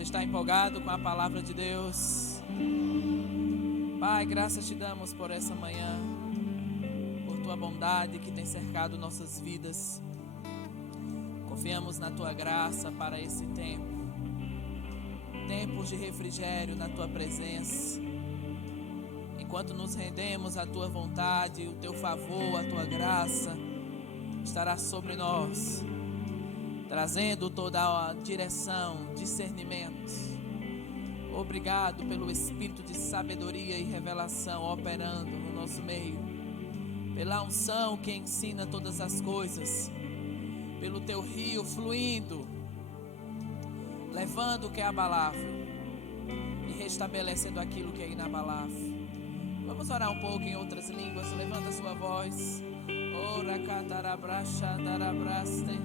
Você está empolgado com a palavra de Deus? Pai, graças te damos por essa manhã, por tua bondade que tem cercado nossas vidas. Confiamos na tua graça para esse tempo, tempos de refrigério na tua presença. Enquanto nos rendemos à tua vontade, o teu favor, a tua graça estará sobre nós, trazendo toda a direção, discernimento. Obrigado pelo espírito de sabedoria e revelação operando no nosso meio, pela unção que ensina todas as coisas, pelo teu rio fluindo, levando o que é abalável e restabelecendo aquilo que é inabalável. Vamos orar um pouco em outras línguas. Levanta a sua voz. Ora catarabracha darabraste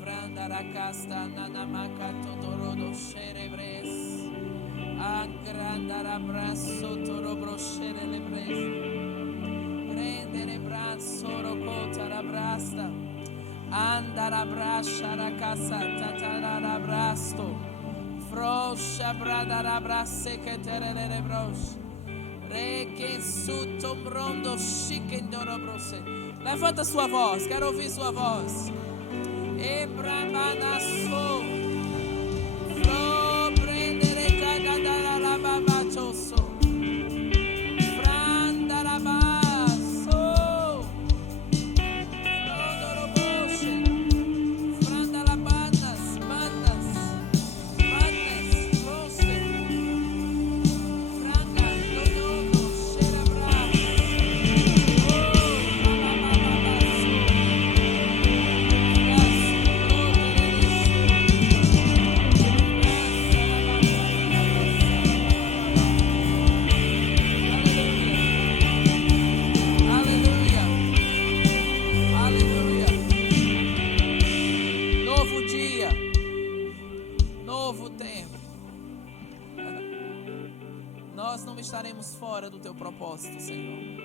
vrandaracasta nanamaka totorodo xerebres angrandarabraço torobroxerebres prenderebraço rocotarabrasta andarabracha racasa tatarabrasto froxa bradarabrace que tererebros. Levanta sua voz, quero ouvir sua voz. Estaremos fora do teu propósito, Senhor.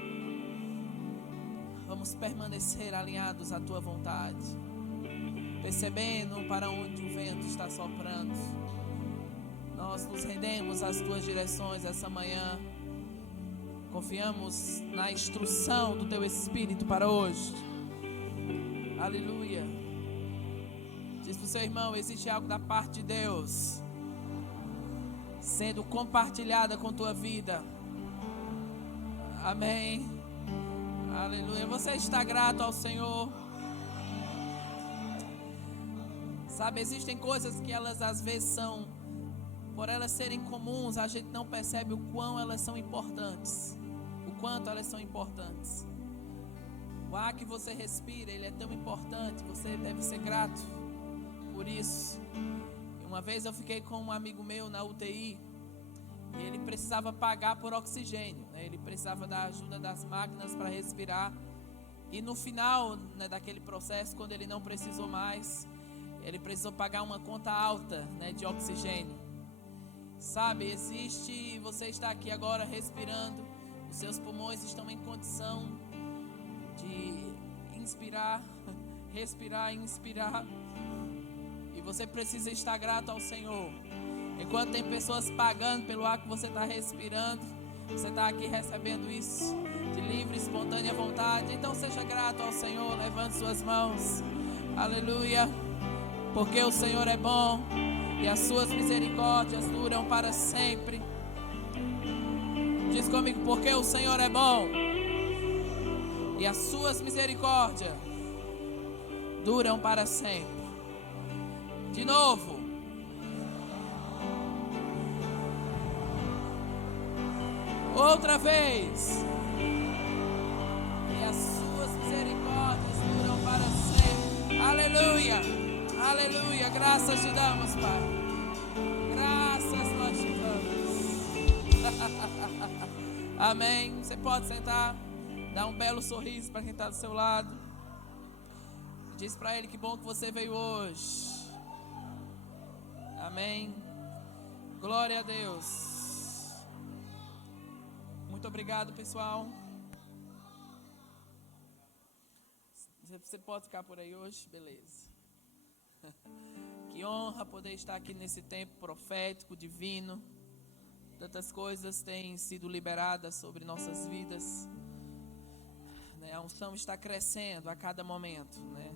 Vamos permanecer alinhados à tua vontade, percebendo para onde o vento está soprando. Nós nos rendemos às tuas direções essa manhã. Confiamos na instrução do teu Espírito para hoje. Aleluia. Diz para o seu irmão: existe algo da parte de Deus sendo compartilhada com tua vida. Amém. Aleluia. Você está grato ao Senhor? Sabe, existem coisas que elas às vezes são, por elas serem comuns, a gente não percebe o quão elas são importantes, o quanto elas são importantes. O ar que você respira, ele é tão importante, você deve ser grato por isso. Uma vez eu fiquei com um amigo meu na UTI e ele precisava pagar por oxigênio, né? Ele precisava da ajuda das máquinas para respirar. E no final, né, daquele processo, quando ele não precisou mais, ele precisou pagar uma conta alta, né, de oxigênio. Sabe, você está aqui agora respirando, os seus pulmões estão em condição de inspirar, respirar e inspirar. E você precisa estar grato ao Senhor. Enquanto tem pessoas pagando pelo ar que você está respirando, você está aqui recebendo isso de livre, espontânea vontade. Então seja grato ao Senhor, levante suas mãos. Aleluia. Porque o Senhor é bom e as suas misericórdias duram para sempre. Diz comigo: porque o Senhor é bom e as suas misericórdias duram para sempre. De novo. Outra vez. E as suas misericórdias duram para sempre. Aleluia. Aleluia. Graças te damos, Pai. Graças nós te damos. Amém. Você pode sentar. Dá um belo sorriso para quem está do seu lado. Diz para ele: que bom que você veio hoje. Amém. Glória a Deus. Muito obrigado, pessoal. Você pode ficar por aí hoje? Beleza. Que Que honra poder estar aqui nesse tempo profético, divino. Tantas coisas têm sido liberadas sobre nossas vidas, né? A unção está crescendo a cada momento, né?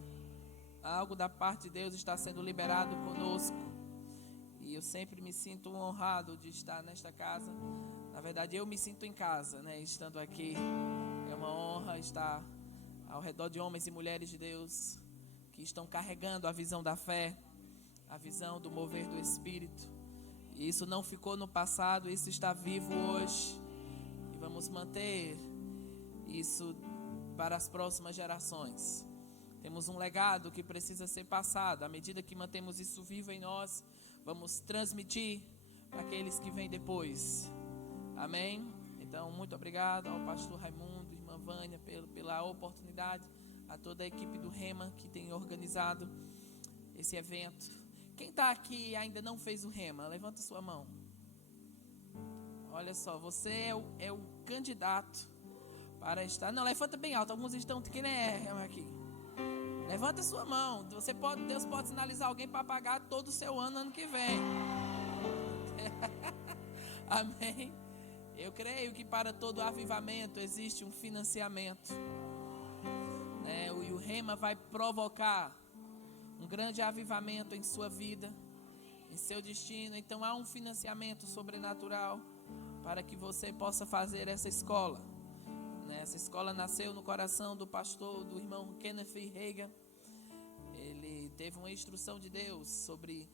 Algo da parte de Deus está sendo liberado conosco. E eu sempre me sinto honrado de estar nesta casa. Na verdade, eu me sinto em casa, né? Estando aqui. É uma honra estar ao redor de homens e mulheres de Deus que estão carregando a visão da fé, a visão do mover do Espírito. E isso não ficou no passado, isso está vivo hoje. E vamos manter isso para as próximas gerações. Temos um legado que precisa ser passado. À medida que mantemos isso vivo em nós, vamos transmitir para aqueles que vêm depois. Amém? Então, muito obrigado ao pastor Raimundo, irmã Vânia, pela oportunidade, a toda a equipe do Rema que tem organizado esse evento. Quem está aqui e ainda não fez o Rema, levanta sua mão. Olha só, você é o candidato para estar. Não, levanta bem alto, alguns estão que nem Rema aqui. Levanta sua mão. Deus pode sinalizar alguém para pagar todo o seu ano que vem. Amém? Eu creio que para todo avivamento existe um financiamento, né? E o Rema vai provocar um grande avivamento em sua vida, em seu destino. Então há um financiamento sobrenatural para que você possa fazer essa escola, né? Essa escola nasceu no coração do pastor, do irmão Kenneth Reagan. Ele teve uma instrução de Deus sobre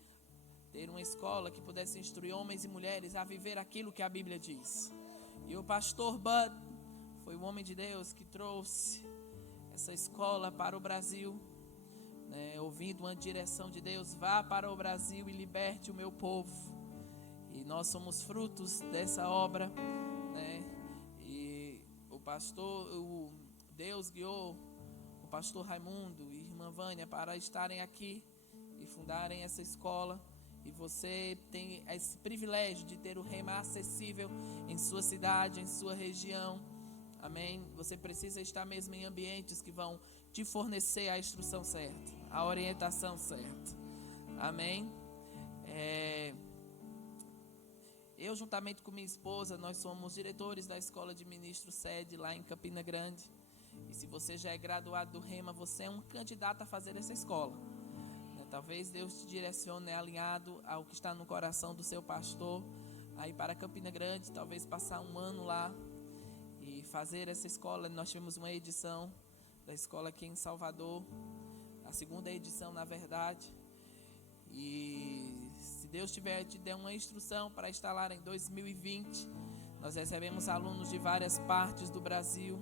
ter uma escola que pudesse instruir homens e mulheres a viver aquilo que a Bíblia diz. E o pastor Bud foi o homem de Deus que trouxe essa escola para o Brasil, né? Ouvindo uma direção de Deus: vá para o Brasil e liberte o meu povo. E nós somos frutos dessa obra, né? E Deus guiou o pastor Raimundo e irmã Vânia para estarem aqui e fundarem essa escola. E você tem esse privilégio de ter o Rema acessível em sua cidade, em sua região. Amém? Você precisa estar mesmo em ambientes que vão te fornecer a instrução certa, a orientação certa. Amém? Eu, juntamente com minha esposa, nós somos diretores da Escola de Ministros Sede lá em Campina Grande. E se você já é graduado do Rema, você é um candidato a fazer essa escola. Talvez Deus te direcione alinhado ao que está no coração do seu pastor, aí para Campina Grande, talvez passar um ano lá e fazer essa escola. Nós tivemos uma edição da escola aqui em Salvador, a segunda edição na verdade, e se Deus te der uma instrução para estar lá em 2020, nós recebemos alunos de várias partes do Brasil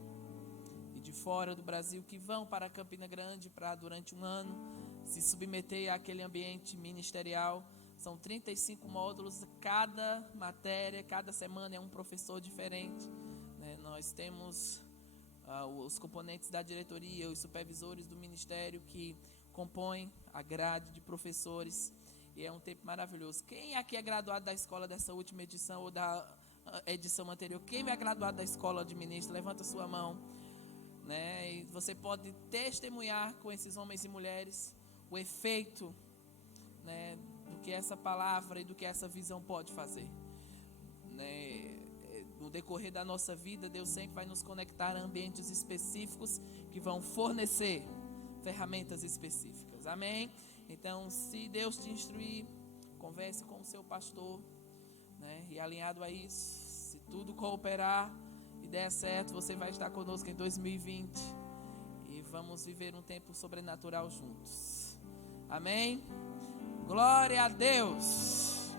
e de fora do Brasil que vão para Campina Grande para durante um ano se submeter àquele ambiente ministerial. São 35 módulos, cada matéria, cada semana é um professor diferente, né? Nós temos os componentes da diretoria, os supervisores do ministério que compõem a grade de professores, e é um tempo maravilhoso. Quem aqui é graduado da escola dessa última edição ou da edição anterior? Quem é graduado da escola de ministro? Levanta sua mão, né? E você pode testemunhar com esses homens e mulheres o efeito, né, do que essa palavra e do que essa visão pode fazer, né? No decorrer da nossa vida, Deus sempre vai nos conectar a ambientes específicos que vão fornecer ferramentas específicas. Amém? Então, se Deus te instruir, converse com o seu pastor, né? E alinhado a isso, se tudo cooperar e der certo, você vai estar conosco em 2020 e vamos viver um tempo sobrenatural juntos. Amém? Glória a Deus.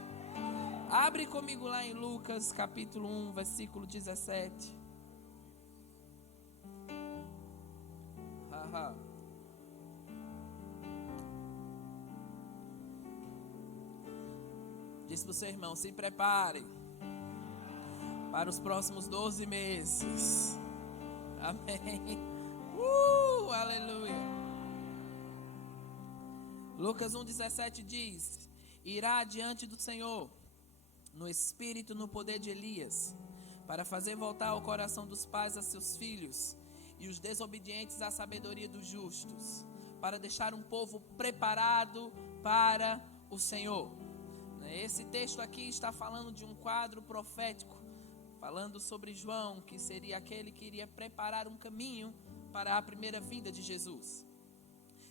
Abre comigo lá em Lucas capítulo 1, versículo 17. Diz para o seu irmão: se prepare para os próximos 12 meses. Amém. Aleluia. Lucas 1,17 diz: irá diante do Senhor no espírito, no poder de Elias, para fazer voltar o coração dos pais a seus filhos e os desobedientes à sabedoria dos justos, para deixar um povo preparado para o Senhor. Esse texto aqui está falando de um quadro profético, falando sobre João, que seria aquele que iria preparar um caminho para a primeira vinda de Jesus.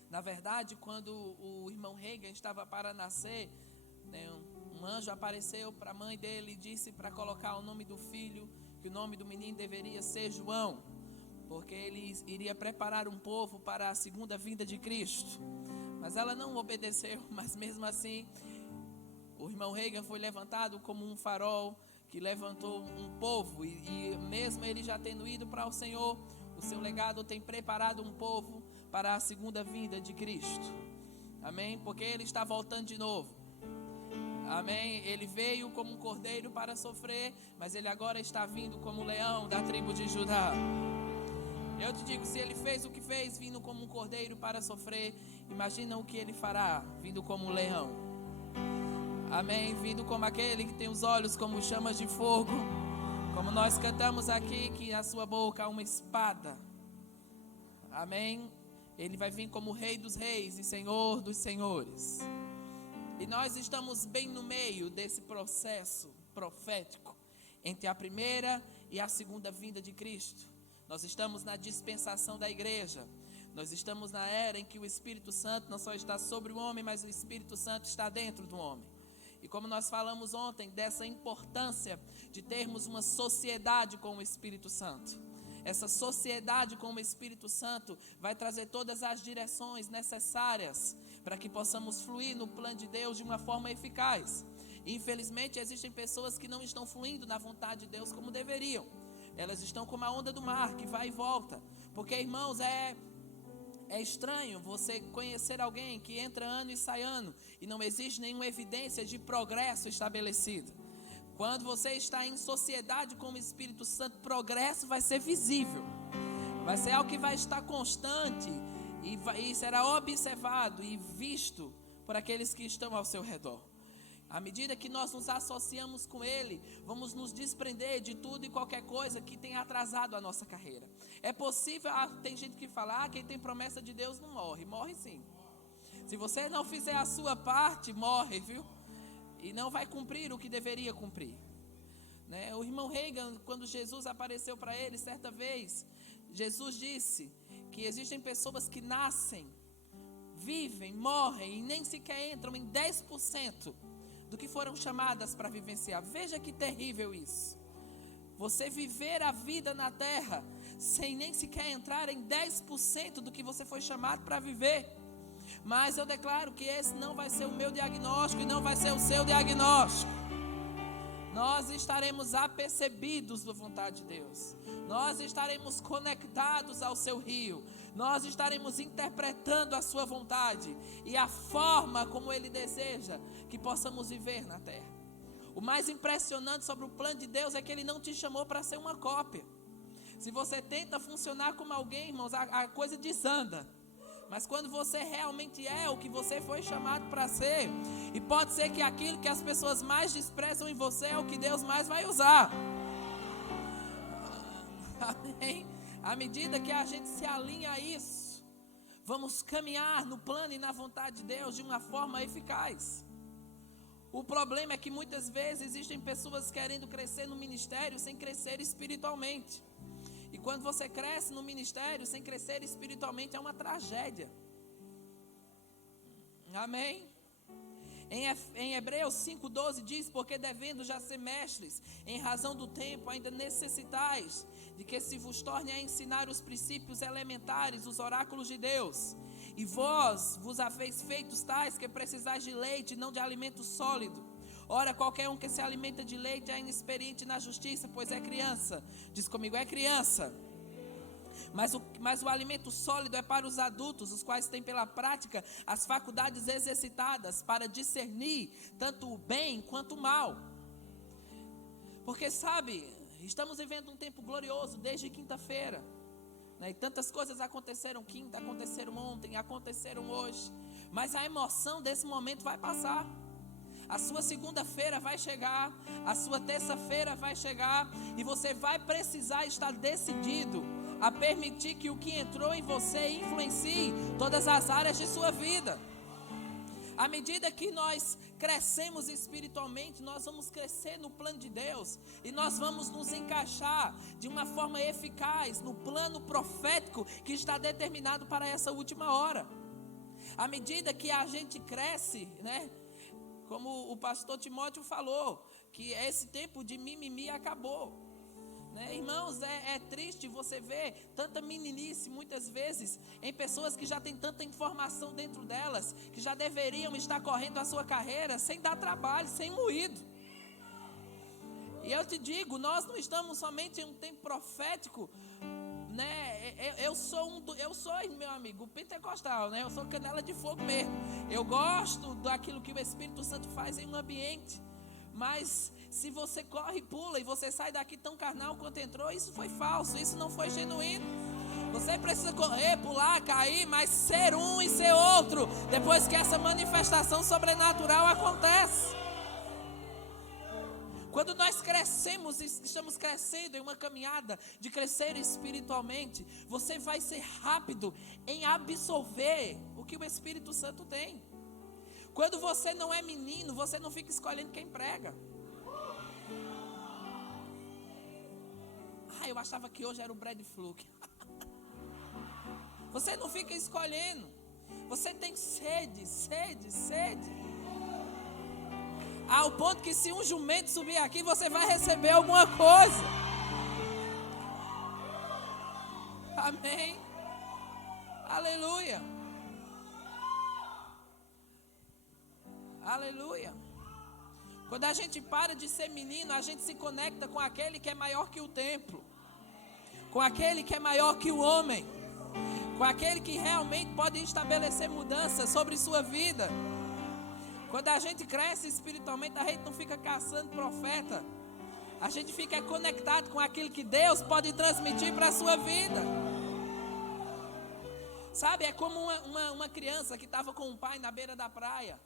Na verdade, quando o irmão Reagan estava para nascer, um anjo apareceu para a mãe dele e disse para colocar o nome do filho, que o nome do menino deveria ser João, porque ele iria preparar um povo para a segunda vinda de Cristo. Mas ela não obedeceu, mas mesmo assim, o irmão Reagan foi levantado como um farol que levantou um povo, e mesmo ele já tendo ido para o Senhor, o seu legado tem preparado um povo para a segunda vinda de Cristo. Amém? Porque ele está voltando de novo. Amém? Ele veio como um cordeiro para sofrer, mas ele agora está vindo como leão da tribo de Judá. Eu te digo, se ele fez o que fez, vindo como um cordeiro para sofrer, imagina o que ele fará, vindo como um leão. Amém? Vindo como aquele que tem os olhos como chamas de fogo, como nós cantamos aqui, que a sua boca é uma espada. Amém? Ele vai vir como Rei dos Reis e Senhor dos Senhores. E nós estamos bem no meio desse processo profético entre a primeira e a segunda vinda de Cristo. Nós estamos na dispensação da igreja. Nós estamos na era em que o Espírito Santo não só está sobre o homem, mas o Espírito Santo está dentro do homem. E como nós falamos ontem, dessa importância de termos uma sociedade com o Espírito Santo. Essa sociedade com o Espírito Santo vai trazer todas as direções necessárias para que possamos fluir no plano de Deus de uma forma eficaz. E, infelizmente, existem pessoas que não estão fluindo na vontade de Deus como deveriam. Elas estão como a onda do mar, que vai e volta. Porque, irmãos, é estranho você conhecer alguém que entra ano e sai ano e não existe nenhuma evidência de progresso estabelecido. Quando você está em sociedade com o Espírito Santo, progresso vai ser visível. Vai ser algo que vai estar constante e será observado e visto por aqueles que estão ao seu redor. À medida que nós nos associamos com Ele, vamos nos desprender de tudo e qualquer coisa que tenha atrasado a nossa carreira. É possível, tem gente que fala, quem tem promessa de Deus não morre. Morre sim. Se você não fizer a sua parte, morre, viu? E não vai cumprir o que deveria cumprir. O irmão Reagan, quando Jesus apareceu para ele, certa vez, Jesus disse que existem pessoas que nascem, vivem, morrem e nem sequer entram em 10% do que foram chamadas para vivenciar. Veja que terrível isso. Você viver a vida na terra sem nem sequer entrar em 10% do que você foi chamado para viver. Mas eu declaro que esse não vai ser o meu diagnóstico e não vai ser o seu diagnóstico. Nós estaremos apercebidos da vontade de Deus. Nós estaremos conectados ao seu rio. Nós estaremos interpretando a sua vontade e a forma como Ele deseja que possamos viver na terra. O mais impressionante sobre o plano de Deus é que Ele não te chamou para ser uma cópia. Se você tenta funcionar como alguém, irmãos, a coisa desanda. Mas quando você realmente é o que você foi chamado para ser, e pode ser que aquilo que as pessoas mais desprezam em você é o que Deus mais vai usar. Amém? À medida que a gente se alinha a isso, vamos caminhar no plano e na vontade de Deus de uma forma eficaz. O problema é que muitas vezes existem pessoas querendo crescer no ministério sem crescer espiritualmente. E quando você cresce no ministério sem crescer espiritualmente, é uma tragédia. Amém? Em Hebreus 5,12 diz, porque devendo já ser mestres, em razão do tempo, ainda necessitais de que se vos torne a ensinar os princípios elementares, os oráculos de Deus. E vos haveis feitos tais que precisais de leite, não de alimento sólido. Ora, qualquer um que se alimenta de leite é inexperiente na justiça, pois é criança. Diz comigo, é criança. Mas o alimento sólido é para os adultos, os quais têm pela prática as faculdades exercitadas para discernir tanto o bem quanto o mal. Porque sabe, estamos vivendo um tempo glorioso desde quinta-feira. E tantas coisas aconteceram quinta, aconteceram ontem, aconteceram hoje. Mas a emoção desse momento vai passar. A sua segunda-feira vai chegar, a sua terça-feira vai chegar, e você vai precisar estar decidido a permitir que o que entrou em você influencie todas as áreas de sua vida. À medida que nós crescemos espiritualmente, nós vamos crescer no plano de Deus. E nós vamos nos encaixar de uma forma eficaz no plano profético que está determinado para essa última hora. À medida que a gente cresce, né? Como o pastor Timóteo falou, que esse tempo de mimimi acabou. Irmãos, é triste você ver tanta meninice muitas vezes em pessoas que já têm tanta informação dentro delas, que já deveriam estar correndo a sua carreira sem dar trabalho, sem moído. E eu te digo, nós não estamos somente em um tempo profético, né? Eu sou, meu amigo, pentecostal, né? Eu sou canela de fogo mesmo. Eu gosto daquilo que o Espírito Santo faz em um ambiente. Mas se você corre e pula e você sai daqui tão carnal quanto entrou, isso foi falso, isso não foi genuíno. Você precisa correr, pular, cair, mas ser um e ser outro, depois que essa manifestação sobrenatural acontece. Quando nós crescemos, estamos crescendo em uma caminhada de crescer espiritualmente, você vai ser rápido em absorver o que o Espírito Santo tem. Quando você não é menino, você não fica escolhendo quem prega. Eu achava que hoje era o Brad Fluke. Você não fica escolhendo. Você tem sede. Ao ponto que se um jumento subir aqui, você vai receber alguma coisa. Amém. Aleluia. Aleluia. Quando a gente para de ser menino, a gente se conecta com aquele que é maior que o templo, com aquele que é maior que o homem, com aquele que realmente pode estabelecer mudanças sobre sua vida. Quando a gente cresce espiritualmente, a gente não fica caçando profeta, a gente fica conectado com aquilo que Deus pode transmitir para a sua vida. Sabe, é como uma criança que estava com o pai na beira da praia.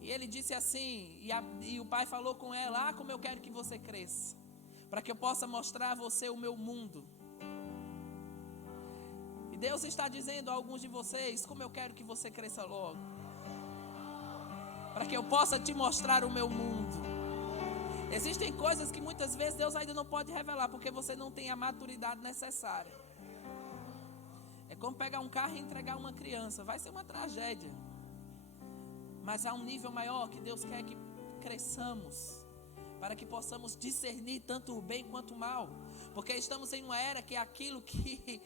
E ele disse assim, e o pai falou com ela: como eu quero que você cresça, para que eu possa mostrar a você o meu mundo. E Deus está dizendo a alguns de vocês: como eu quero que você cresça logo, para que eu possa te mostrar o meu mundo. Existem coisas que muitas vezes Deus ainda não pode revelar, porque você não tem a maturidade necessária. É como pegar um carro e entregar uma criança, vai ser uma tragédia. Mas há um nível maior que Deus quer que cresçamos, para que possamos discernir tanto o bem quanto o mal. Porque estamos em uma era que aquilo que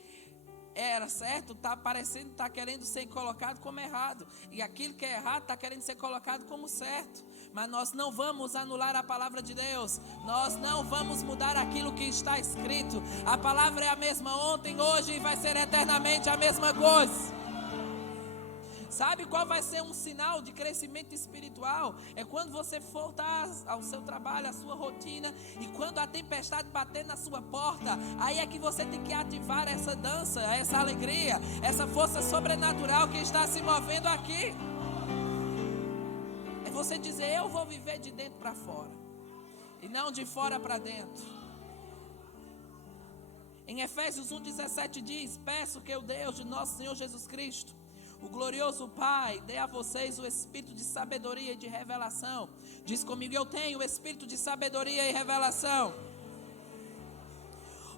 era certo está querendo ser colocado como errado, e aquilo que é errado está querendo ser colocado como certo. Mas nós não vamos anular a palavra de Deus, nós não vamos mudar aquilo que está escrito. A palavra é a mesma ontem, hoje e vai ser eternamente a mesma coisa. Sabe qual vai ser um sinal de crescimento espiritual? É quando você voltar ao seu trabalho, à sua rotina, e quando a tempestade bater na sua porta, aí é que você tem que ativar essa dança, essa alegria, essa força sobrenatural que está se movendo aqui. É você dizer: eu vou viver de dentro para fora, e não de fora para dentro. Em Efésios 1,17 diz: peço que o Deus de nosso Senhor Jesus Cristo, o glorioso Pai, dê a vocês o espírito de sabedoria e de revelação. Diz comigo: eu tenho o espírito de sabedoria e revelação.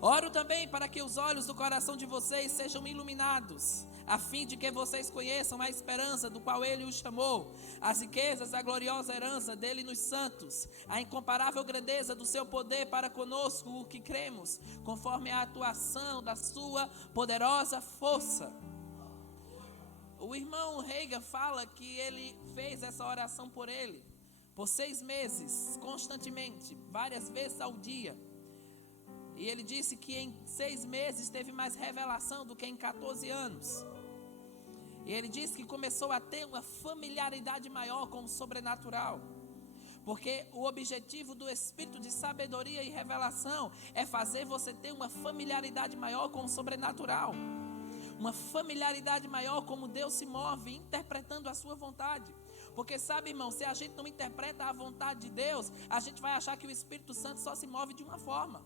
Oro também para que os olhos do coração de vocês sejam iluminados, a fim de que vocês conheçam a esperança do qual Ele os chamou, as riquezas da gloriosa herança dele nos santos, a incomparável grandeza do seu poder para conosco, o que cremos, conforme a atuação da sua poderosa força. O irmão Reagan fala que ele fez essa oração por ele, por 6 meses, constantemente, várias vezes ao dia. E ele disse que em 6 meses teve mais revelação do que em 14 anos. E ele disse que começou a ter uma familiaridade maior com o sobrenatural. Porque o objetivo do espírito de sabedoria e revelação é fazer você ter uma familiaridade maior com o sobrenatural. Uma familiaridade maior como Deus se move, interpretando a sua vontade. Porque sabe, irmão, se a gente não interpreta a vontade de Deus, a gente vai achar que o Espírito Santo só se move de uma forma.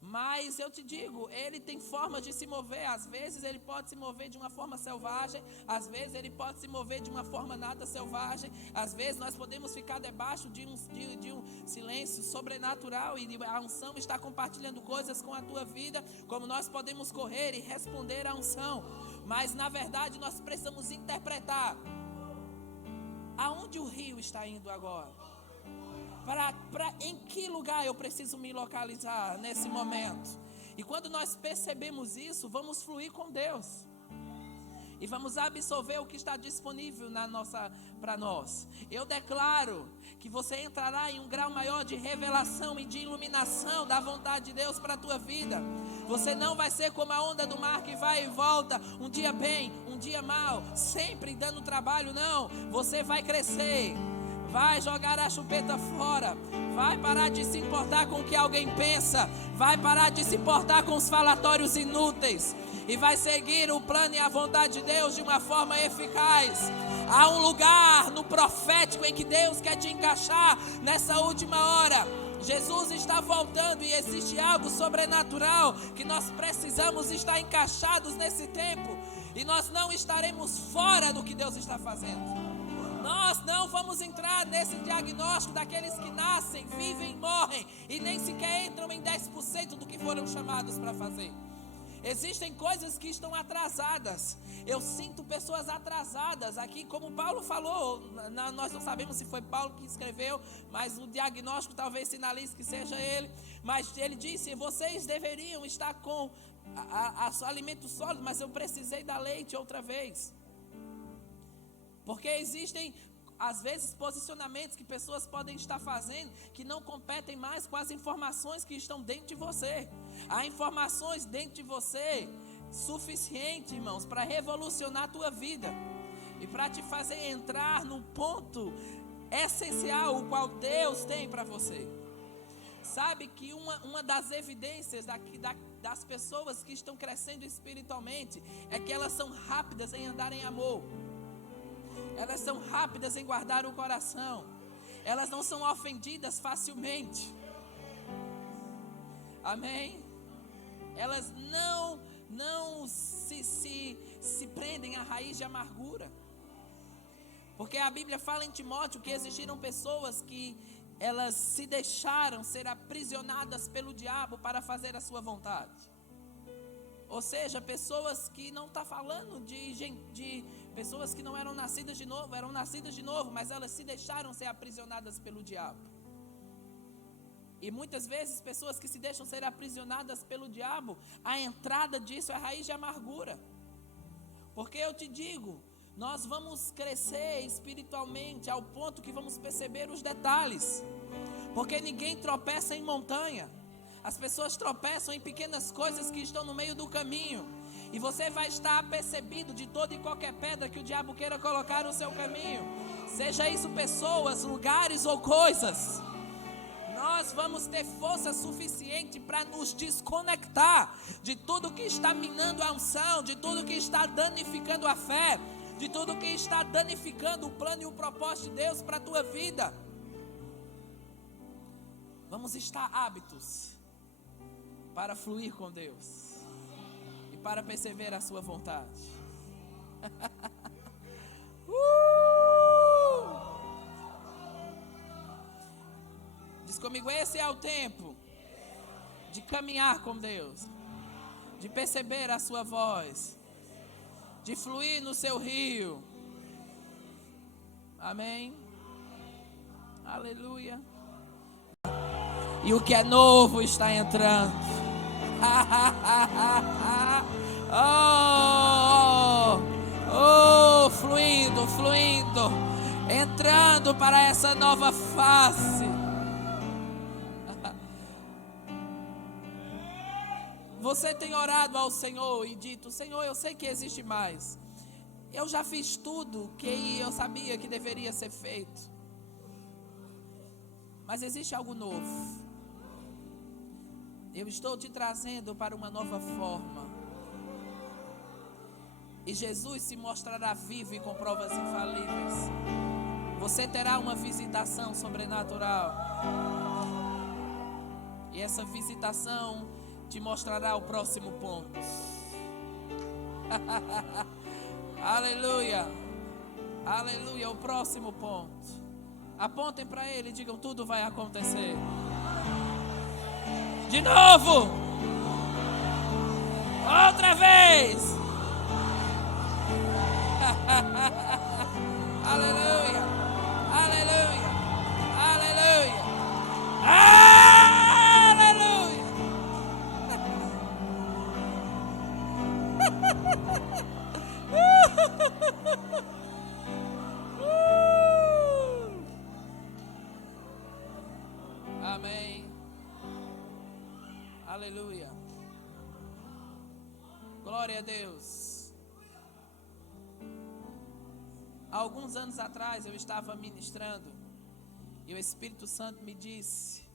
Mas eu te digo, ele tem forma de se mover. Às vezes ele pode se mover de uma forma selvagem, às vezes ele pode se mover de uma forma nada selvagem. Às vezes nós podemos ficar debaixo de um silêncio sobrenatural e a unção está compartilhando coisas com a tua vida, como nós podemos correr e responder à unção. Mas na verdade nós precisamos interpretar aonde o rio está indo agora. Em que lugar eu preciso me localizar nesse momento? E quando nós percebemos isso, vamos fluir com Deus. E vamos absorver o que está disponível para nós. Eu declaro que você entrará em um grau maior de revelação e de iluminação da vontade de Deus para a tua vida. Você não vai ser como a onda do mar que vai e volta, um dia bem, um dia mal, sempre dando trabalho, não. Você vai crescer. Vai jogar a chupeta fora. Vai parar de se importar com o que alguém pensa. Vai parar de se importar com os falatórios inúteis. E vai seguir o plano e a vontade de Deus de uma forma eficaz. Há um lugar no profético em que Deus quer te encaixar nessa última hora. Jesus está voltando e existe algo sobrenatural que nós precisamos estar encaixados nesse tempo. E nós não estaremos fora do que Deus está fazendo. Nós não vamos entrar nesse diagnóstico daqueles que nascem, vivem e morrem e nem sequer entram em 10% do que foram chamados para fazer. Existem coisas que estão atrasadas. Eu sinto pessoas atrasadas aqui, como Paulo falou. Nós não sabemos se foi Paulo que escreveu, mas o diagnóstico talvez sinalize que seja ele. Mas ele disse: vocês deveriam estar com alimento sólido, mas eu precisei dar leite outra vez. Porque existem, às vezes, posicionamentos que pessoas podem estar fazendo que não competem mais com as informações que estão dentro de você. Há informações dentro de você suficientes, irmãos, para revolucionar a tua vida e para te fazer entrar no ponto essencial, o qual Deus tem para você. Sabe que uma das evidências das pessoas que estão crescendo espiritualmente é que elas são rápidas em andar em amor. Elas são rápidas em guardar o coração. Elas não são ofendidas facilmente. Amém? Elas não se prendem à raiz de amargura. Porque a Bíblia fala em Timóteo que existiram pessoas que elas se deixaram ser aprisionadas pelo diabo para fazer a sua vontade. Ou seja, pessoas que não está falando de pessoas que não eram nascidas de novo, mas elas se deixaram ser aprisionadas pelo diabo. E muitas vezes pessoas que se deixam ser aprisionadas pelo diabo, a entrada disso é raiz de amargura. Porque eu te digo, nós vamos crescer espiritualmente ao ponto que vamos perceber os detalhes. Porque ninguém tropeça em montanha. As pessoas tropeçam em pequenas coisas que estão no meio do caminho. E você vai estar apercebido de toda e qualquer pedra que o diabo queira colocar no seu caminho. Seja isso pessoas, lugares ou coisas. Nós vamos ter força suficiente para nos desconectar de tudo que está minando a unção, de tudo que está danificando a fé, de tudo que está danificando o plano e o propósito de Deus para a tua vida. Vamos estar hábitos para fluir com Deus e para perceber a sua vontade. Diz comigo, esse é o tempo de caminhar com Deus, de perceber a sua voz, de fluir no seu rio. Amém? Aleluia. E o que é novo está entrando. Fluindo, entrando para essa nova fase. Você tem orado ao Senhor e dito: Senhor, eu sei que existe mais. Eu já fiz tudo que eu sabia que deveria ser feito. Mas existe algo novo. Eu estou te trazendo para uma nova forma. E Jesus se mostrará vivo e com provas infalíveis. Você terá uma visitação sobrenatural. E essa visitação te mostrará o próximo ponto. Aleluia. Aleluia, o próximo ponto. Apontem para ele e digam: tudo vai acontecer. De novo. Outra vez. Aleluia. Aleluia. Aleluia. Aleluia. Amém. Aleluia. Glória a Deus. Há alguns anos atrás eu estava ministrando e o Espírito Santo me disse: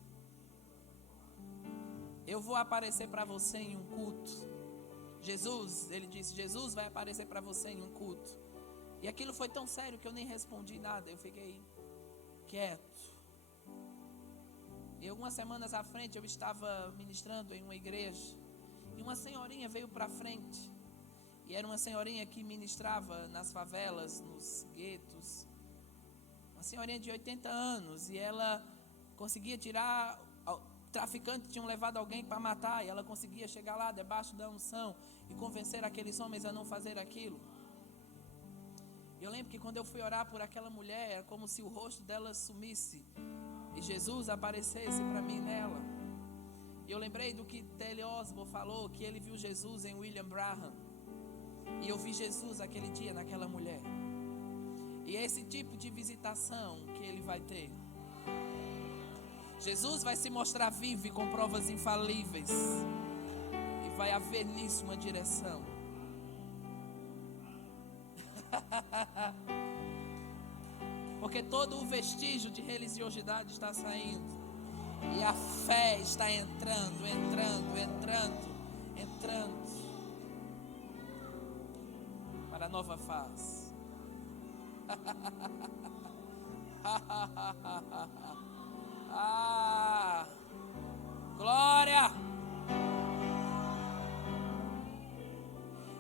eu vou aparecer para você em um culto. Ele disse: Jesus vai aparecer para você em um culto. E aquilo foi tão sério que eu nem respondi nada, eu fiquei quieto. E algumas semanas à frente eu estava ministrando em uma igreja e uma senhorinha veio para frente. E era uma senhorinha que ministrava nas favelas, nos guetos. Uma senhorinha de 80 anos. E ela conseguia tirar... Traficantes tinham levado alguém para matar. E ela conseguia chegar lá debaixo da unção e convencer aqueles homens a não fazer aquilo. Eu lembro que quando eu fui orar por aquela mulher, era como se o rosto dela sumisse e Jesus aparecesse para mim nela. E eu lembrei do que T.L. Osborne falou, que ele viu Jesus em William Branham. E eu vi Jesus aquele dia naquela mulher. E é esse tipo de visitação que ele vai ter. Jesus vai se mostrar vivo e com provas infalíveis. E vai haver nisso uma direção. Porque todo o vestígio de religiosidade está saindo. E a fé está entrando para a nova fase. Glória!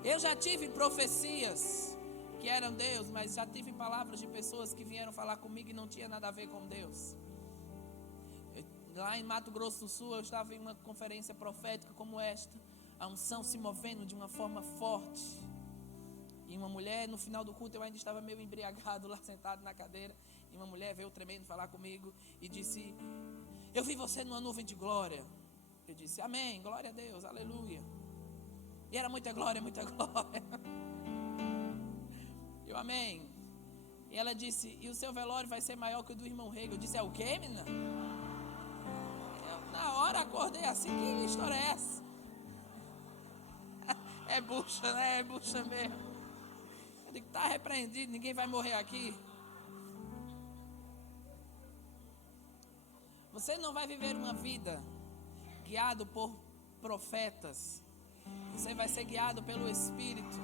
Eu já tive profecias que eram Deus, mas já tive palavras de pessoas que vieram falar comigo e não tinha nada a ver com Deus. Lá em Mato Grosso do Sul, eu estava em uma conferência profética como esta, a unção se movendo de uma forma forte. E uma mulher, no final do culto, eu ainda estava meio embriagado lá sentado na cadeira, e uma mulher veio tremendo falar comigo e disse: eu vi você numa nuvem de glória. Eu disse: amém, glória a Deus, aleluia. E era muita glória, muita glória. Eu: amém. E ela disse: e o seu velório vai ser maior que o do irmão Rego. Eu disse: é o quê, menina? Eu, na hora, acordei assim: que história é essa? É bucha, né? É bucha mesmo. Eu digo: está repreendido, ninguém vai morrer aqui. Você não vai viver uma vida guiado por profetas. Você vai ser guiado pelo Espírito.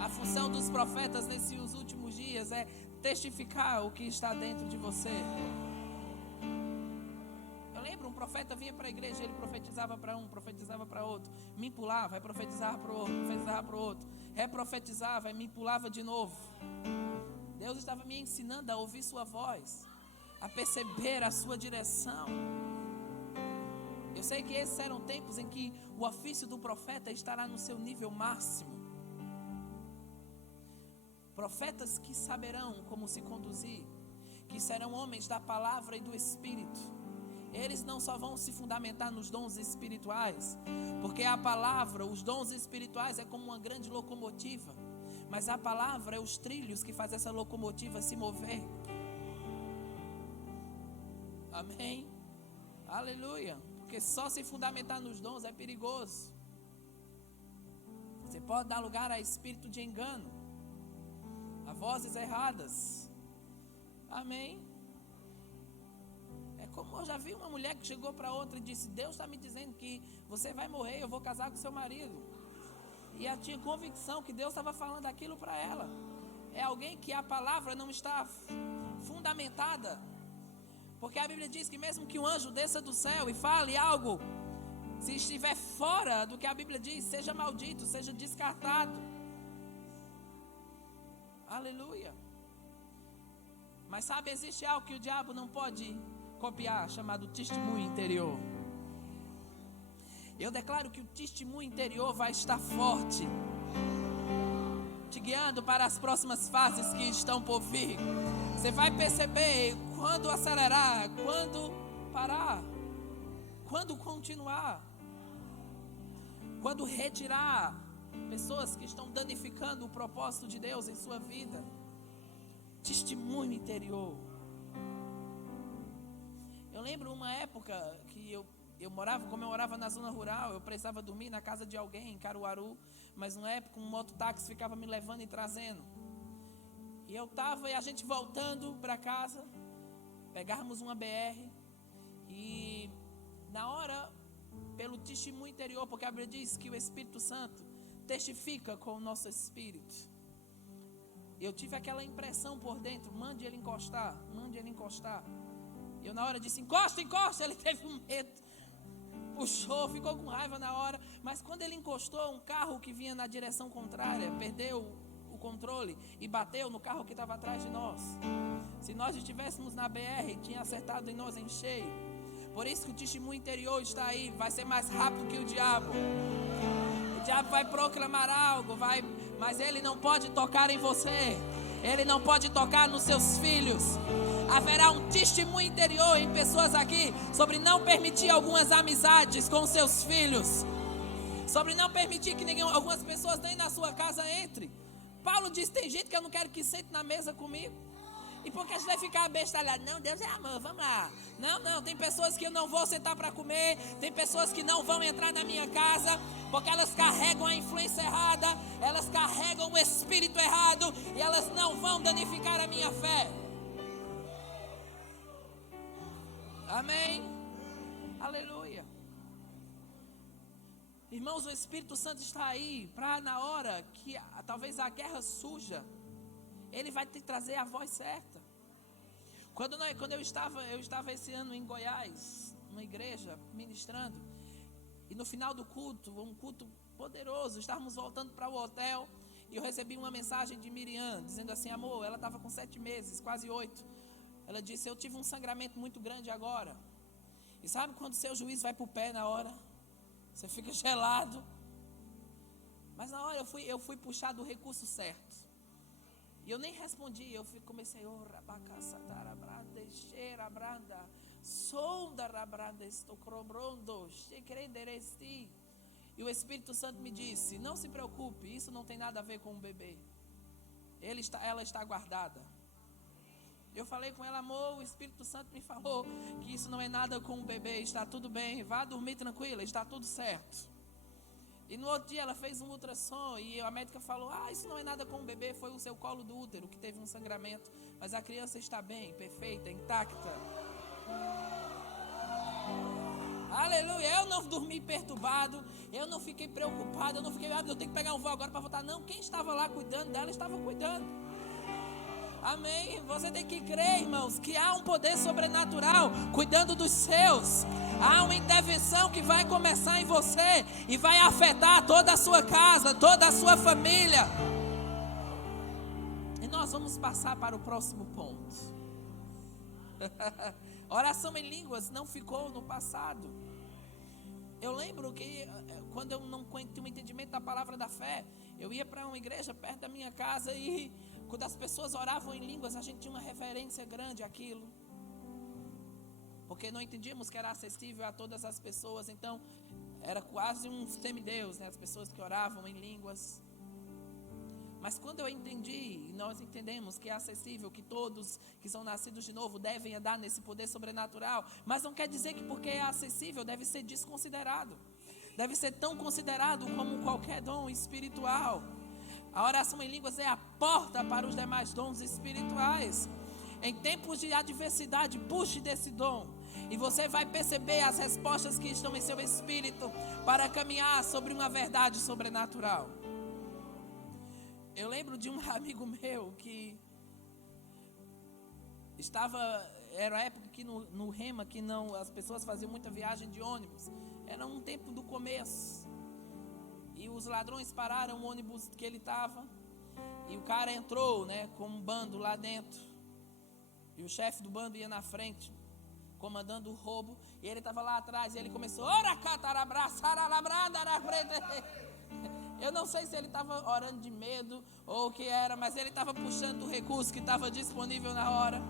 A função dos profetas nesses últimos dias é testificar o que está dentro de você. Eu lembro, um profeta vinha para a igreja, ele profetizava para um, profetizava para outro, me pulava, aí profetizava para o outro, profetizava para o outro, reprofetizava e me pulava de novo. Deus estava me ensinando a ouvir sua voz, a perceber a sua direção. Eu sei que esses eram tempos em que o ofício do profeta estará no seu nível máximo. Profetas que saberão como se conduzir, que serão homens da palavra e do Espírito. Eles não só vão se fundamentar nos dons espirituais, porque a palavra, os dons espirituais é como uma grande locomotiva, mas a palavra é os trilhos que faz essa locomotiva se mover. Amém? Aleluia. Porque só se fundamentar nos dons é perigoso. Você pode dar lugar a espírito de engano, a vozes erradas. Amém? É como eu já vi uma mulher que chegou para outra e disse: Deus está me dizendo que você vai morrer, eu vou casar com seu marido. E ela tinha convicção que Deus estava falando aquilo para ela. É alguém que a palavra não está fundamentada. Porque a Bíblia diz que mesmo que um anjo desça do céu e fale algo Se estiver fora do que a Bíblia diz, seja maldito, seja descartado. Aleluia. Mas sabe, existe algo que o diabo não pode copiar, chamado testemunho interior. Eu declaro que o testemunho interior vai estar forte, te guiando para as próximas fases que estão por vir. Você vai perceber quando acelerar, quando parar, quando continuar, quando retirar pessoas que estão danificando o propósito de Deus em sua vida. Testemunho interior. Eu lembro uma época que eu morava, como eu morava na zona rural, eu precisava dormir na casa de alguém em Caruaru, mas numa época um mototáxi ficava me levando e trazendo. E eu estava, e a gente voltando para casa, pegávamos uma BR, e na hora, pelo testemunho interior, porque a Bíblia diz que o Espírito Santo testifica com o nosso espírito. Eu tive aquela impressão por dentro, mande ele encostar. Eu na hora disse, encosta, ele teve um medo, puxou, ficou com raiva na hora, mas quando ele encostou, um carro que vinha na direção contrária, perdeu o controle e bateu no carro que estava atrás de nós. Se nós estivéssemos na BR, tinha acertado em nós em cheio. Por isso que o testemunho interior está aí, vai ser mais rápido que o diabo. O diabo vai proclamar algo, mas ele não pode tocar em você. Ele não pode tocar nos seus filhos. Haverá um testemunho interior em pessoas aqui sobre não permitir algumas amizades com seus filhos, sobre não permitir que algumas pessoas nem na sua casa entre. Paulo diz, tem gente que eu não quero que sente na mesa comigo. E porque a gente vai ficar bestalhado? Não, Deus é amor, vamos lá. Não, tem pessoas que eu não vou sentar para comer. Tem pessoas que não vão entrar na minha casa, porque elas carregam a influência errada, elas carregam o espírito errado, e elas não vão danificar a minha fé. Amém? Aleluia. Irmãos, o Espírito Santo está aí para, na hora que talvez a guerra surja, ele vai te trazer a voz certa. Quando eu estava esse ano em Goiás, numa igreja, ministrando, e no final do culto, um culto poderoso, estávamos voltando para o hotel, e eu recebi uma mensagem de Miriam, dizendo assim, amor, ela estava com 7 meses, quase 8, ela disse, eu tive um sangramento muito grande agora. E sabe quando seu juiz vai para o pé na hora? Você fica gelado. Mas na hora eu fui puxar do recurso certo. E eu nem respondi, eu comecei, e o Espírito Santo me disse, não se preocupe, isso não tem nada a ver com o bebê. Ela está guardada. Eu falei com ela, amor, o Espírito Santo me falou que isso não é nada com o bebê, está tudo bem, vá dormir tranquila, está tudo certo. E no outro dia ela fez um ultrassom e a médica falou, isso não é nada com o bebê, foi o seu colo do útero que teve um sangramento, mas a criança está bem, perfeita, intacta. Aleluia, eu não dormi perturbado, eu não fiquei preocupado, eu não fiquei, eu tenho que pegar um voo agora para voltar. Não, quem estava lá cuidando dela, estava cuidando. Amém? Você tem que crer, irmãos, que há um poder sobrenatural cuidando dos seus. Há uma intervenção que vai começar em você e vai afetar toda a sua casa, toda a sua família. E nós vamos passar para o próximo ponto. Oração em línguas não ficou no passado. Eu lembro que quando eu não tinha um entendimento da palavra da fé, eu ia para uma igreja perto da minha casa e quando as pessoas oravam em línguas, a gente tinha uma referência grande àquilo. Porque não entendíamos que era acessível a todas as pessoas, então era quase um semideus, né? As pessoas que oravam em línguas. Mas quando eu entendi, e nós entendemos que é acessível, que todos que são nascidos de novo devem andar nesse poder sobrenatural, mas não quer dizer que porque é acessível deve ser desconsiderado. Deve ser tão considerado como qualquer dom espiritual. A oração em línguas é a porta para os demais dons espirituais. Em tempos de adversidade, puxe desse dom. E você vai perceber as respostas que estão em seu espírito para caminhar sobre uma verdade sobrenatural. Eu lembro de um amigo meu que era a época que no Rema, que não, as pessoas faziam muita viagem de ônibus. Era um tempo do começo. E os ladrões pararam o ônibus que ele estava. E o cara entrou, né, com um bando lá dentro. E o chefe do bando ia na frente, comandando o roubo. E ele estava lá atrás. E ele começou: ora, catarabra, saralabranda, eu não sei se ele estava orando de medo ou o que era, mas ele estava puxando o recurso que estava disponível na hora.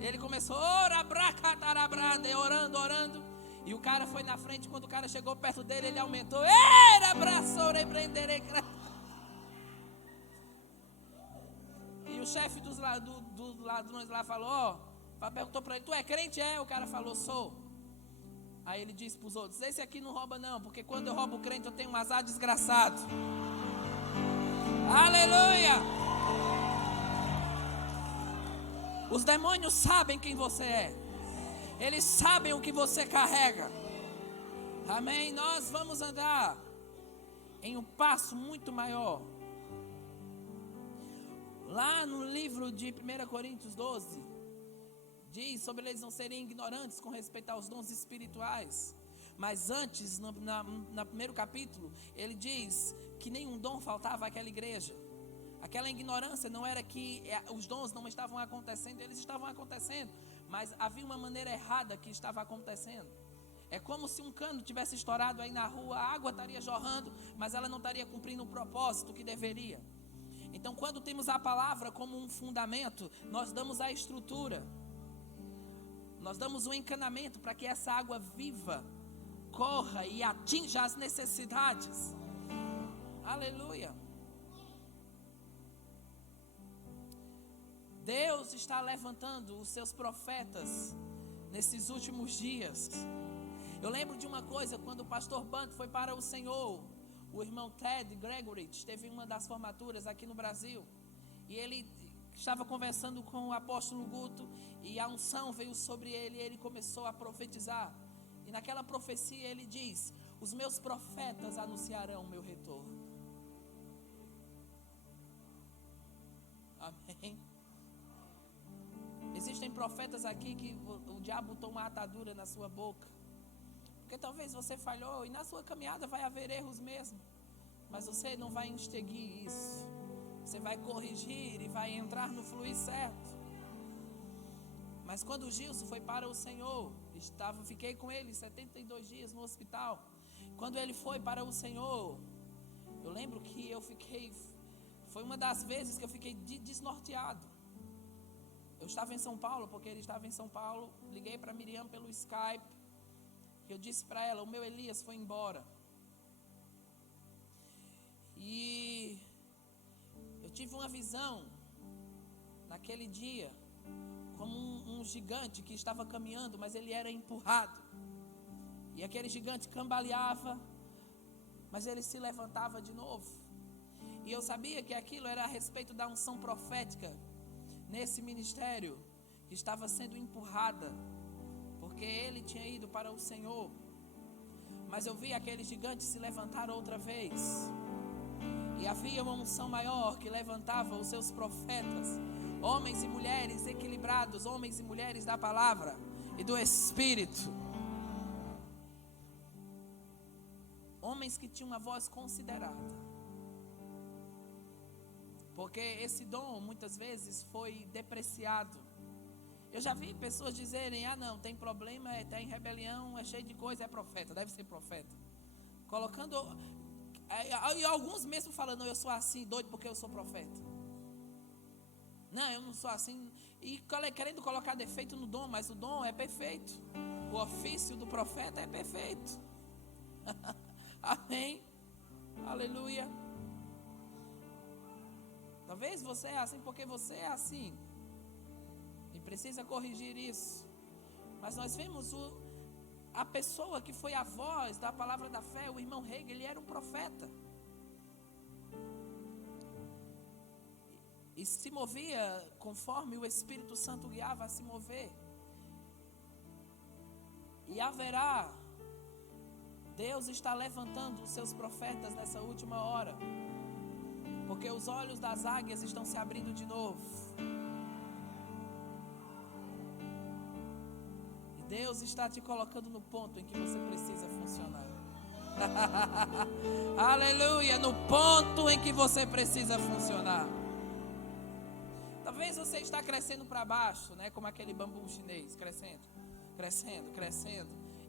Ele começou: ora, bracatarabranda, orando. E o cara foi na frente. Quando o cara chegou perto dele, ele aumentou: era braçou, empreender. E o chefe dos ladrões lá falou: perguntou para ele: tu é crente? É? O cara falou: sou. Aí ele disse para os outros: esse aqui não rouba não, porque quando eu roubo o crente eu tenho um azar desgraçado. Aleluia! Os demônios sabem quem você é. Eles sabem o que você carrega. Amém? Nós vamos andar em um passo muito maior. Lá no livro de 1 Coríntios 12, diz sobre eles não serem ignorantes com respeito aos dons espirituais. Mas antes, no primeiro capítulo, ele diz que nenhum dom faltava àquela igreja. Aquela ignorância não era que os dons não estavam acontecendo, eles estavam acontecendo, mas havia uma maneira errada que estava acontecendo. É como se um cano tivesse estourado aí na rua, a água estaria jorrando, mas ela não estaria cumprindo o propósito que deveria. Então, quando temos a palavra como um fundamento, nós damos a estrutura. Nós damos um encanamento para que essa água viva corra e atinja as necessidades. Aleluia. Deus está levantando os seus profetas nesses últimos dias. Eu lembro de uma coisa, quando o pastor Bant foi para o Senhor, o irmão Ted Gregory teve uma das formaturas aqui no Brasil, e ele estava conversando com o apóstolo Guto, e a unção veio sobre ele, e ele começou a profetizar. E naquela profecia ele diz: os meus profetas anunciarão o meu retorno. Amém. Existem profetas aqui que o diabo botou uma atadura na sua boca, porque talvez você falhou, e na sua caminhada vai haver erros mesmo, mas você não vai extinguir isso. Você vai corrigir e vai entrar no fluir certo. Mas quando o Gilson foi para o Senhor, fiquei com ele 72 dias no hospital. Quando ele foi para o Senhor, eu lembro que foi uma das vezes que eu fiquei desnorteado. Eu estava em São Paulo, porque ele estava em São Paulo. Liguei para Miriam pelo Skype. Eu disse para ela: o meu Elias foi embora. E eu tive uma visão naquele dia, como um gigante que estava caminhando, mas ele era empurrado. E aquele gigante cambaleava, mas ele se levantava de novo. E eu sabia que aquilo era a respeito da unção profética nesse ministério que estava sendo empurrada, porque ele tinha ido para o Senhor. Mas eu vi aquele gigante se levantar outra vez, e havia uma unção maior que levantava os seus profetas, homens e mulheres equilibrados, homens e mulheres da palavra e do Espírito, homens que tinham uma voz considerada. Porque esse dom muitas vezes foi depreciado. Eu já vi pessoas dizerem: ah não, tem problema, está em rebelião, é cheio de coisa, é profeta, deve ser profeta. Colocando, e alguns mesmo falando: não, eu sou assim, doido porque eu sou profeta. Não, eu não sou assim. E querendo colocar defeito no dom, mas o dom é perfeito. O ofício do profeta é perfeito. Amém. Aleluia. Talvez você é assim porque você é assim e precisa corrigir isso. Mas nós vemos a pessoa que foi a voz da palavra da fé, o irmão Hagin, ele era um profeta. E se movia conforme o Espírito Santo guiava a se mover. E haverá, Deus está levantando os seus profetas nessa última hora, porque os olhos das águias estão se abrindo de novo. Deus está te colocando no ponto em que você precisa funcionar. Aleluia, no ponto em que você precisa funcionar. Talvez você está crescendo para baixo, né? Como aquele bambu chinês, crescendo.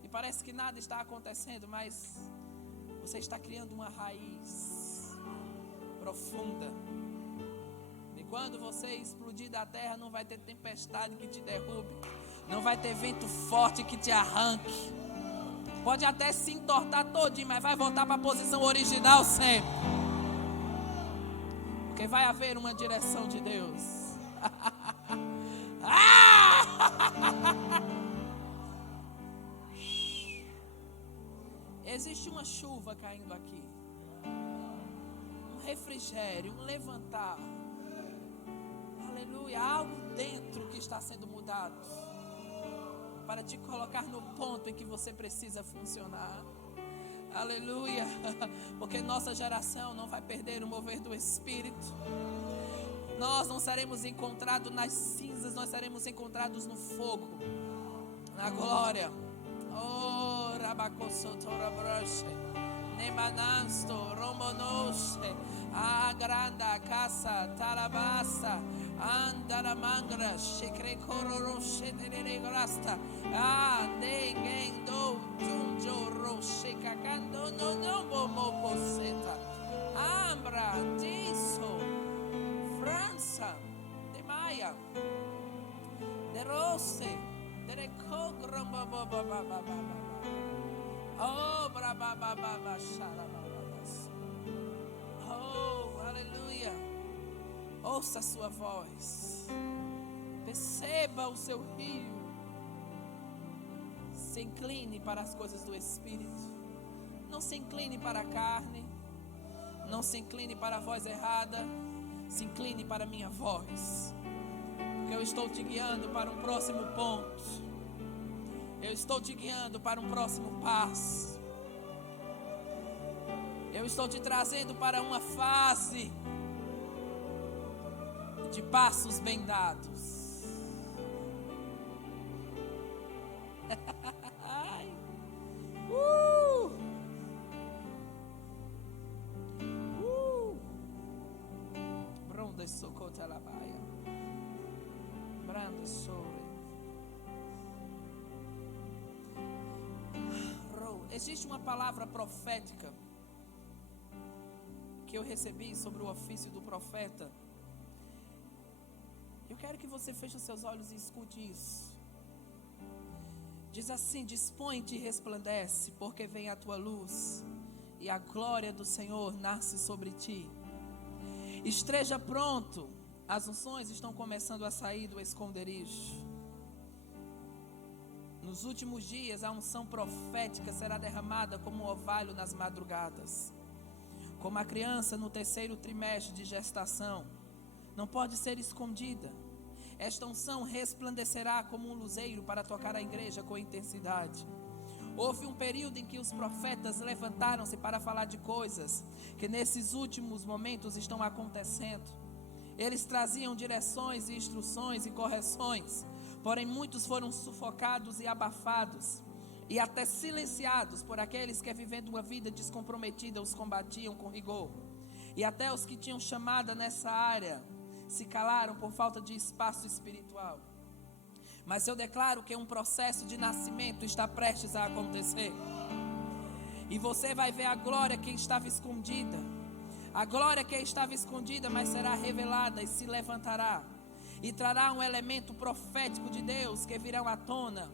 E parece que nada está acontecendo, mas você está criando uma raiz profunda. E quando você explodir da terra, não vai ter tempestade que te derrube. Não vai ter vento forte que te arranque. Pode até se entortar todinho, mas vai voltar para a posição original sempre. Porque vai haver uma direção de Deus. Existe uma chuva caindo aqui. Um refrigério, um levantar. Aleluia, algo dentro que está sendo mudado. Para te colocar no ponto em que você precisa funcionar. Aleluia. Porque nossa geração não vai perder o mover do Espírito. Nós não seremos encontrados nas cinzas, nós seremos encontrados no fogo, na glória. Oh, Rabacosotora Broche, Nemanasto, Romonoshe, Agranda, Casa, Tarabasa, Andaramangra, Shekrekoroshe, Neregrasta, Dengendo, Junjo, Roche, Cacando, no, Momocoseta, Ambra, Disso, França, de Maia, de Rose, de Recogram, oh, Brabababa, Xarababas. Oh, aleluia. Ouça a sua voz. Perceba o seu rio. Se incline para as coisas do Espírito. Não se incline para a carne. Não se incline para a voz errada. Se incline para a minha voz. Porque eu estou te guiando para um próximo ponto. Eu estou te guiando para um próximo passo. Eu estou te trazendo para uma fase de passos bem dados. Bronda socota la baia. Branda sobre. Existe uma palavra profética que eu recebi sobre o ofício do profeta. Eu quero que você feche os seus olhos e escute isso. Diz assim: dispõe-te e resplandece, porque vem a tua luz, e a glória do Senhor nasce sobre ti. Esteja pronto, as unções estão começando a sair do esconderijo. Nos últimos dias, a unção profética será derramada como um orvalho nas madrugadas. Como a criança no 3º trimestre de gestação, não pode ser escondida. Esta unção resplandecerá como um luzeiro para tocar a igreja com intensidade. Houve um período em que os profetas levantaram-se para falar de coisas que nesses últimos momentos estão acontecendo. Eles traziam direções e instruções e correções. Porém, muitos foram sufocados e abafados, e até silenciados por aqueles que, vivendo uma vida descomprometida, os combatiam com rigor. E até os que tinham chamada nessa área se calaram por falta de espaço espiritual. Mas eu declaro que um processo de nascimento está prestes a acontecer. E você vai ver a glória que estava escondida. A glória que estava escondida, mas será revelada e se levantará. E trará um elemento profético de Deus que virá à tona.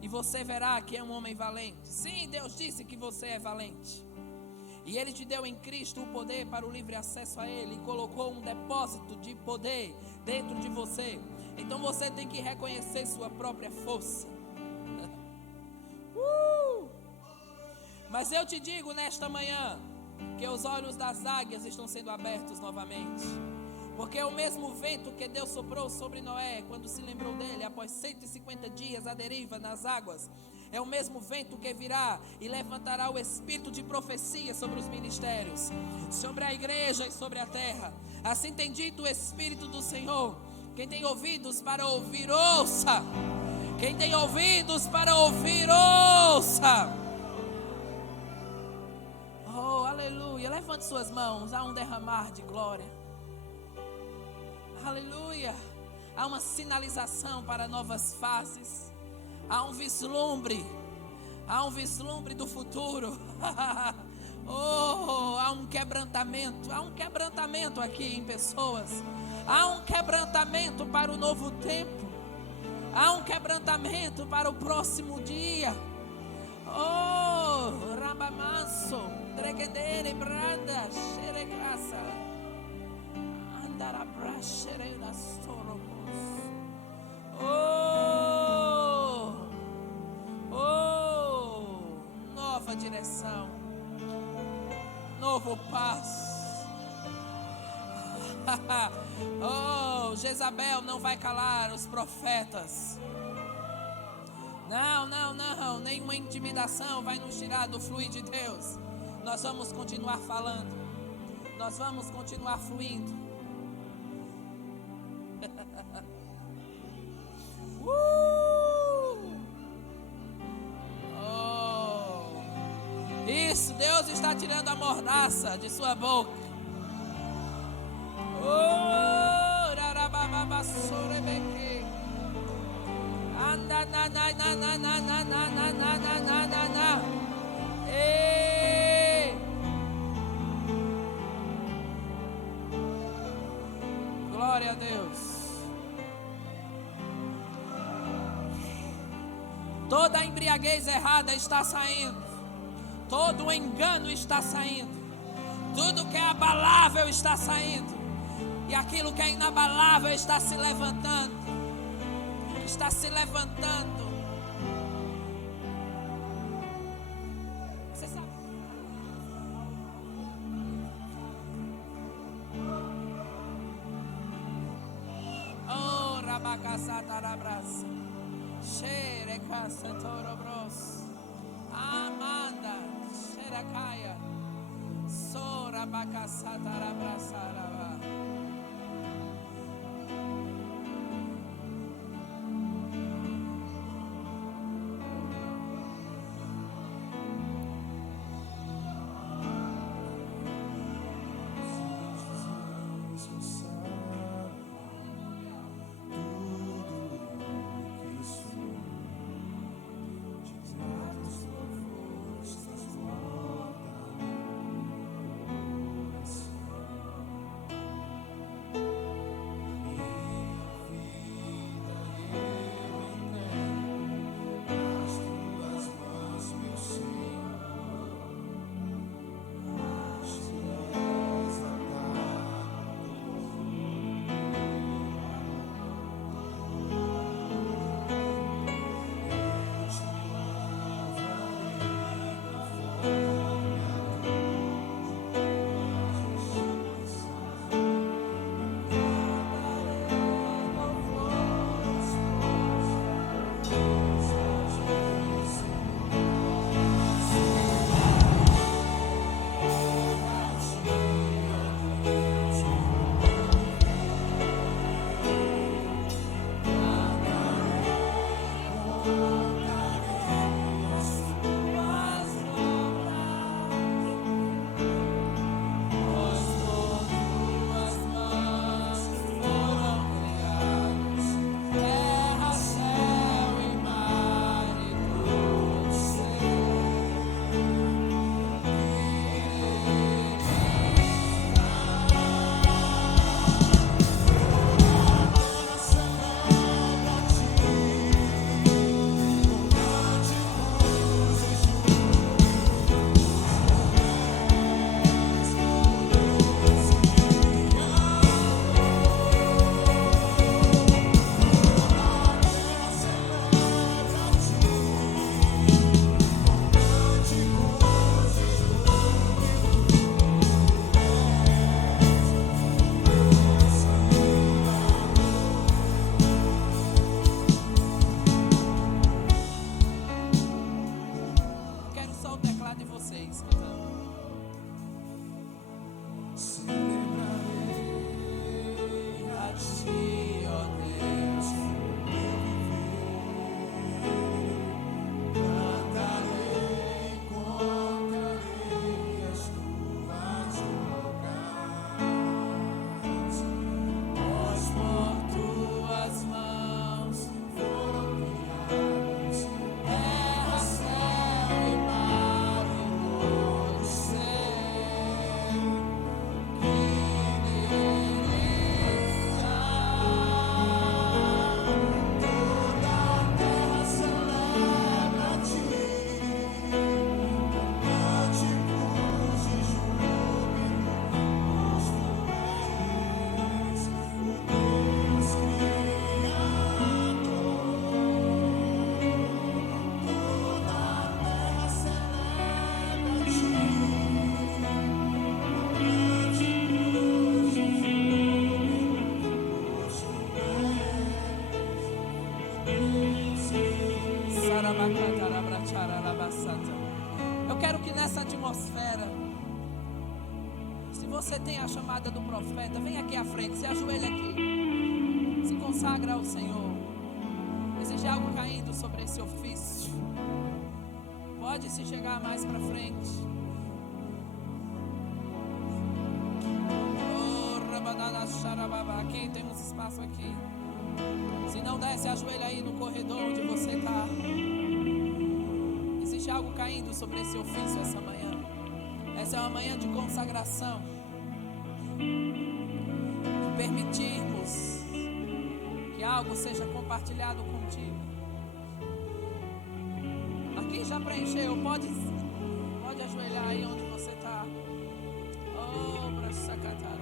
E você verá que é um homem valente. Sim, Deus disse que você é valente. E Ele te deu em Cristo o poder para o livre acesso a Ele. E colocou um depósito de poder dentro de você. Então você tem que reconhecer sua própria força. Mas eu te digo nesta manhã que os olhos das águias estão sendo abertos novamente. Porque é o mesmo vento que Deus soprou sobre Noé quando se lembrou dele após 150 dias à deriva nas águas. É o mesmo vento que virá e levantará o espírito de profecia sobre os ministérios, sobre a igreja e sobre a terra. Assim tem dito o Espírito do Senhor. Quem tem ouvidos para ouvir, ouça. Quem tem ouvidos para ouvir, ouça. Oh, aleluia. Levante suas mãos. Há um derramar de glória. Aleluia. Há uma sinalização para novas fases. Há um vislumbre. Há um vislumbre do futuro. Oh, há um quebrantamento. Há um quebrantamento aqui em pessoas. Há um quebrantamento para o novo tempo. Há um quebrantamento para o próximo dia. Oh, Rambamasso, Dregedere, Branda, Xeregraça, Andarabra, Xereda, Sorobos. Nova direção, novo passo. Oh, Jezabel não vai calar os profetas. Não, nenhuma intimidação vai nos tirar do fluir de Deus. Nós vamos continuar falando. Nós vamos continuar fluindo. Isso, Deus está tirando a mordaça de sua boca. Glória a Deus. Toda a embriaguez errada está saindo. Todo o engano está saindo. Tudo que é abalável está saindo. E aquilo que é inabalável está se levantando. Está se levantando. Você sabe? Oh, Rabacaçatarabras. Xerecaçatorobros. Amanda. Xerecaia. Sorabacaçatarabrasaraba. Eu quero que nessa atmosfera, se você tem a chamada do profeta, vem aqui à frente, se ajoelha aqui, se consagra ao Senhor. Existe algo caindo sobre esse ofício. Pode se chegar mais para frente. Aqui temos espaço aqui. Se não der, se ajoelha aí no corredor onde você está. Existe algo caindo sobre esse ofício essa manhã. Essa é uma manhã de consagração. De permitirmos que algo seja compartilhado contigo. Aqui já preencheu. Pode ajoelhar aí onde você está. Oh, Brasacatara.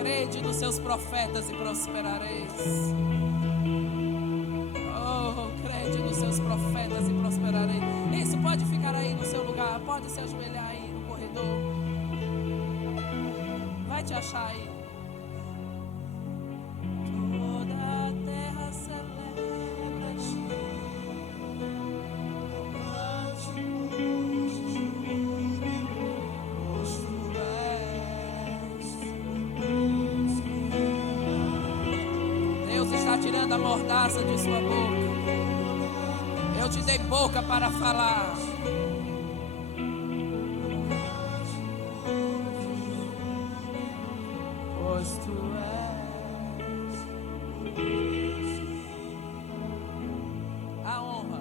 Crede nos seus profetas e prosperareis. Oh, crede nos seus profetas e prosperareis. Isso, pode ficar aí no seu lugar. Pode se ajoelhar aí no corredor. Vai te achar aí. Toda a terra celebra ti. Tirando a mordaça de sua boca. Eu te dei boca para falar. Pois tu és a honra.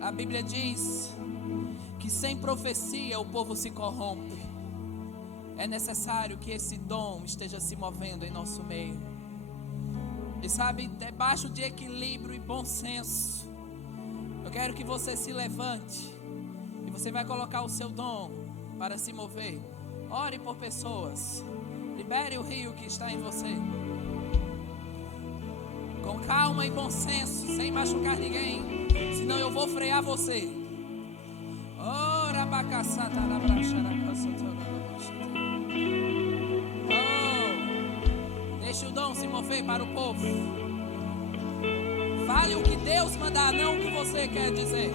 A Bíblia diz que sem profecia o povo se corrompe. É necessário que esse dom esteja se movendo em nosso meio. E sabe, debaixo de equilíbrio e bom senso, eu quero que você se levante e você vai colocar o seu dom para se mover. Ore por pessoas. Libere o rio que está em você. Com calma e bom senso, sem machucar ninguém, senão eu vou frear você. Deixe o dom se mover para o povo. Fale o que Deus mandar, não o que você quer dizer.